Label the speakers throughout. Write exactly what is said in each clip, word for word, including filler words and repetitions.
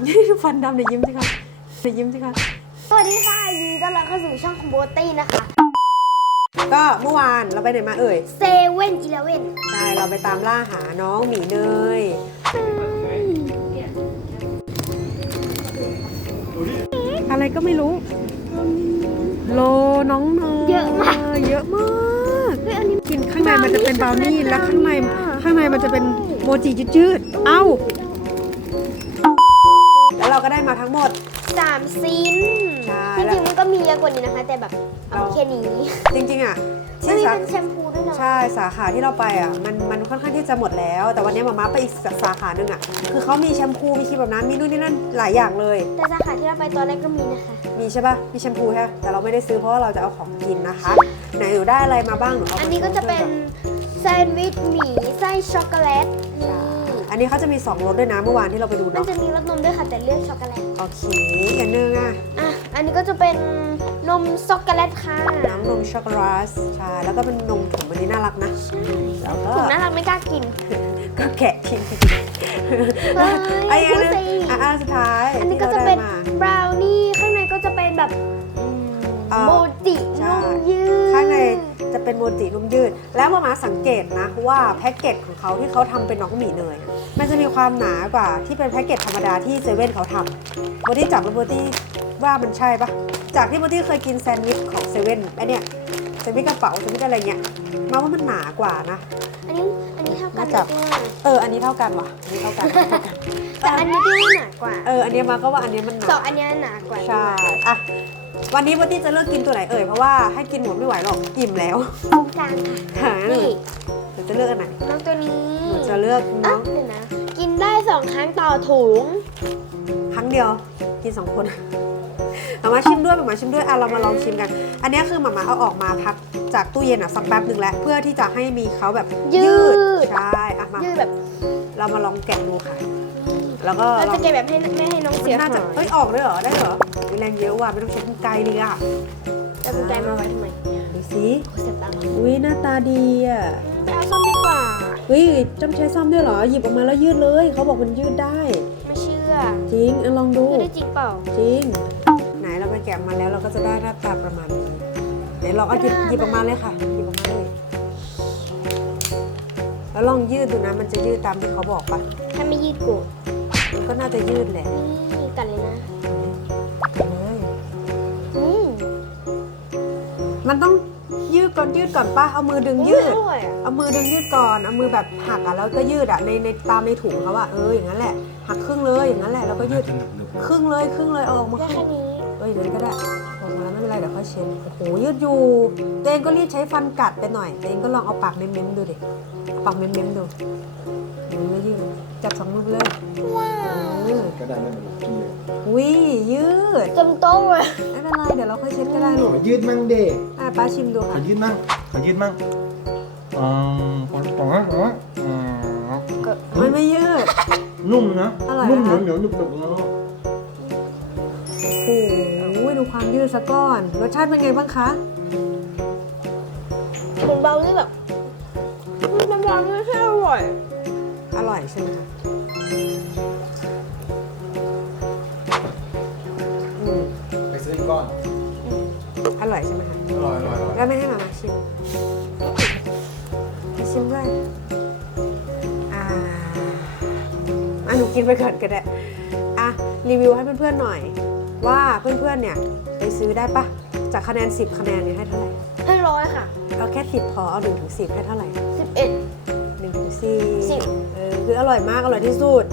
Speaker 1: ฟันดำเดี๋ยวยิ้มสิคะเดี๋ยวยิ้มสิคะ
Speaker 2: สวัสดีค่ะยินดีต้อนรับเข้าสู่ช่องของโบตี้นะคะ
Speaker 1: ก็เมื่อวานเราไปไหนมาเอ่ย
Speaker 2: เซเว่นอีเลฟเว่น
Speaker 1: ใช่เราไปตามล่าหาน้องหมีเนยอะไรก็ไม่รู้โลน้องเนย
Speaker 2: เยอะมาก
Speaker 1: เยอะมาก
Speaker 2: เฮ้ยอันนี้
Speaker 1: กินข้างในมันจะเป็นบราวนี่แล้วข้างในข้างในมันจะเป็นโมจิจืดๆเอ้าแล้วเราก็ได้มาทั้งหมด
Speaker 2: สามซินจริงๆมันก็มีเยอะกว่านี้นะคะแต่แบบเอาแค่นี้
Speaker 1: จริงๆอ่ะ
Speaker 2: ที่สาขาแชมพูด้วยนะ
Speaker 1: ใช่สาขาที่เราไปอ่ะมันมันค่อนข้างที่จะหมดแล้วแต่วันนี้มาม่าไปอีกสาขาหนึ่งอ่ะคือเขามีแชมพูมีครีมแบบนั้นมีนู่นนี่นั่นหลายอย่างเลย
Speaker 2: แต่สาขาที่เราไปตอนแรกก็มีนะคะ
Speaker 1: มีใช่ป่ะมีแชมพูใช่แต่เราไม่ได้ซื้อเพราะว่าเราจะเอาของกินนะคะไหนหนูได้อะไรมาบ้างหนูเอา
Speaker 2: อันนี้ก็จะเป็นแซนด์วิชหมี่ไส้ช็อกโกแลตนี่
Speaker 1: อันนี้เขาจะมีสองรสด้วยนะเมื่อวานที่เราไปดูเนาะ
Speaker 2: มันจะมีรสนมด้วยค่ะแต่เลือกช็อกโกแลต
Speaker 1: โอเคอันนึงอ่ะ
Speaker 2: อ่ะอันนี้ก็จะเป็นนมช็อกโกแลตค่ะ
Speaker 1: น้ำนมช็อกโกแลตใช่แล้วก็เป็นนมถุงอันนี้น่ารักนะ
Speaker 2: แล้วก็ถุงน่ารักไม่กล้ากิน
Speaker 1: ก็แกะทิ้ง
Speaker 2: ไอ้อัน
Speaker 1: นึงอ่ะอันสุดท้าย
Speaker 2: อันนี้ก็จะเป็นบราวนี่ข้างในก็จะเป็นแบบโมจินมยืด
Speaker 1: ข้างในจะเป็นโมจินมยืดแล้วมามาสังเกตนะว่าแพ็กเกจของเขาที่เขาทำเป็นน้องหมีเนยมันจะมีความหนากว่าที่เป็นแพ็กเกจธรรมดาที่เซเว่นเขาทำโบตี้จับแล้วโบตี้ว่ามันใช่ปะจากที่โบตี้เคยกินแซนด์วิชของเซเว่นไอเนี่ยแซนด์วิชกระเป๋าแซนด์วิชอะไรเงี้ยมาว่ามันหนากว่านะ
Speaker 2: อันนี้อันนี้เท่ากัน
Speaker 1: จับเอออันนี้เท่ากันว่ะอันนี้เท่ากัน
Speaker 2: แต่อันนี้ที่ว่าหนากว่า
Speaker 1: เอออันนี้มาก็ว่าอันนี้มันหนา
Speaker 2: สองอันนี้หนากว่า
Speaker 1: ใช่อะวันนี้โบตี้จะเลือกกินตัวไหนเอ่ยเพราะว่าให้กินหมดไม่ไหวหรอกอิ่มแล้ว
Speaker 2: ตรงกลาง
Speaker 1: ค่ะนี่หนูจะเลือกอันไหน
Speaker 2: น้องตัวนี้
Speaker 1: หนูจะเลือกน้อง
Speaker 2: เดี๋ยวนะกินได้สองครั้งต่อถุง
Speaker 1: ครั้งเดียวกินสองคนมามาชิมด้วยมามาชิมด้วยอ่ะเรามาลองชิมกันอันนี้คือมามาเอาออกมาพักจากตู้เย็นอ่ะสักแป๊บหนึ่งแล้วเพื่อที่จะให้มีเขาแบบยืดใช่อ่ะมา
Speaker 2: ยืดแบบ
Speaker 1: เรามาลองแกะดูค่ะแล้วก็
Speaker 2: เราจะแกะแบบให้ไม่ให้น้องเสียหาย
Speaker 1: เฮ้ยออกเลยเหรอได้เหรอแรงเยอะว่ะไม่ต้องใช้กรรไกรเลยอ่ะ
Speaker 2: จะเป็นไกรมาไว้ทำไม
Speaker 1: ดูสิ
Speaker 2: เสียบตา
Speaker 1: อุ้ยหน้าตาดีอ่ะ
Speaker 2: ไปเอาซ่อมดีกว่า
Speaker 1: เฮ้ยจำใช้ซ่อมด้วยเหรอหยิบออกมาแล้วยืดเลยเขาบอกมันยืดได้
Speaker 2: ไม่เชื่อ
Speaker 1: จริงลองดู
Speaker 2: ยืดได้จริงเปล่า
Speaker 1: จริงไหนเราไปแกะมาแล้วเราก็จะได้หน้าตาประมาณนี้ไหนลองเอาหยิบหยิบออกมาเลยค่ะหยิบออกมาเลยแล้วลองยืดดูนะมันจะยืดตามที่เขาบอกปะ
Speaker 2: ถ้าไม่ยืดกู
Speaker 1: มันก็น่าจะยืดแหละ
Speaker 2: นี่กันเลยนะ
Speaker 1: เลยมันต้องยืดก่อนยืดก่อนป่ะเอามือดึงยืดเอามือดึงยืดก่อนเอามือแบบหักอ่ะแล้วก็ยืดอ่ะในในตามในถุงเขาอ่ะเอออย่างนั้นแหละหักครึ่งเลยอย่างนั้นแหละแล้วก็ยืดครึ่งเลยครึ่งเลยเอาออกมาครึ่งเอออย่างนี้ก็ได้ออกมาแล้วไม่เป็นไรเดี๋ยวค่อยเช็ดโอ้โหยืดอยู่ตัวเองก็รีบใช้ฟันกัดไปหน่อยตัวเองก็ลองเอาปากเม้มๆดูดิปากเม้มๆดูมือยืดจับสองมือเลย
Speaker 3: ก็ได้ไม่เป็นไร
Speaker 1: อุ้ยยืด
Speaker 2: จำโต๊ะเลย
Speaker 1: ไม่เป็นไรเดี๋ยวเราค่อยเช็ดก็ได้ลูก
Speaker 3: ขอยืดมั่งเด็ก
Speaker 1: อ่ะป้าชิมดูค่ะ
Speaker 3: ขอยืดมั่งขอยืดมั่งอ๋อขอขอขอ
Speaker 1: ไม่ไม่ยืด
Speaker 3: นุ่มนะนุ่มเหนียวเหนียวหนึบหนึบแล้ว
Speaker 1: โอ้โหดูความยืดซะก่อนรสชาติเป็นไงบ้างคะ
Speaker 2: เหมือนเบาที่แบบน้ำร้อนไม่ใช่อร่อย
Speaker 1: อร่อยใช่ไหมคะ
Speaker 3: ไปซื้ออีกก้อน
Speaker 1: อร่อยใช่ไหมคะ
Speaker 3: อร่อยอร่อย
Speaker 1: แล้วไม่ให้มามาชิมมาชิมด้วยอ่าอ่ะหนูกินไปก่อนก็ได้อ่ะรีวิวให้เพื่อนๆหน่อยว่าเพื่อนๆเนี่ยไปซื้อได้ปะจากคะแนนสิบคะแนนเนี่ยให้เท่าไหร่
Speaker 2: ให้ร้อยค่ะ
Speaker 1: เอาแค่สิบพอเอาหนึ่งถึงสิบให้เท่าไหร่
Speaker 2: สิบเอ็ด
Speaker 1: หนึ่งถึงสี่
Speaker 2: สิบ
Speaker 1: เออคืออร่อยมากอร่อยที่สุด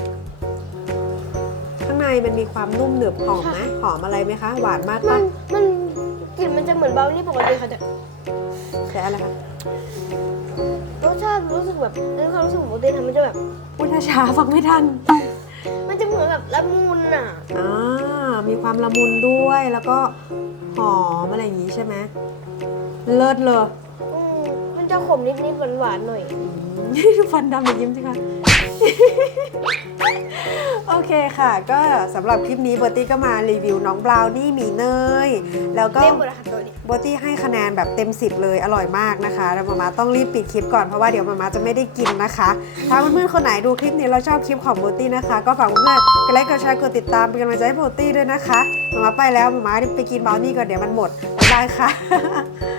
Speaker 1: ข้างในมันมีความนุ่มหนึบหอมไหมหอมอะไรไหมคะหวานมากปะ
Speaker 2: มันกลิ่นมันจะเหมือนเบานี่ปกติค่ะแต่
Speaker 1: แต่อะไรคะ
Speaker 2: รสชาติรู้สึกแบบในความรู้สึกของปกติทำมันจะแบบ
Speaker 1: พูดช้าฟังไม่ทัน
Speaker 2: มันจะเหมือนแบบละมุนอ่ะ
Speaker 1: อ่ามีความละมุนด้วยแล้วก็หอมอะไรอย่างนี้ใช่ไหมเลิศเลย
Speaker 2: มันจะขมนิดๆหวานๆหน่อย
Speaker 1: ฟันดำอย่ายิ้มสิคะโอเคค่ะ ก็สำหรับคลิปนี้โบตี้ก็มารีวิวน้องบราวนี่หมี่เนยแล้วก็
Speaker 2: เต็มหมดแล้วค่ะตัวนี้
Speaker 1: โบตี้ให้คะแนนแบบเต็มสิบเลยอร่อยมากนะคะแล้วมาม่าต้องรีบปิดคลิปก่อนเพราะว่าเดี๋ยวมาม่าจะไม่ได้กินนะคะ ถ้าเพื่อนๆคนไหนดูคลิปนี้แล้วชอบคลิปของโบตี้นะคะก็ฝากเพื่อนๆกดไลค์กดแชร์กดติดตามเป็นกำลังใจให้โบตี้ด้วยนะคะมาม่าไปแล้วมาม่าไปกินบราวนี่ก่อนเดี๋ยวมันหมดบ๊ายบายค่ะ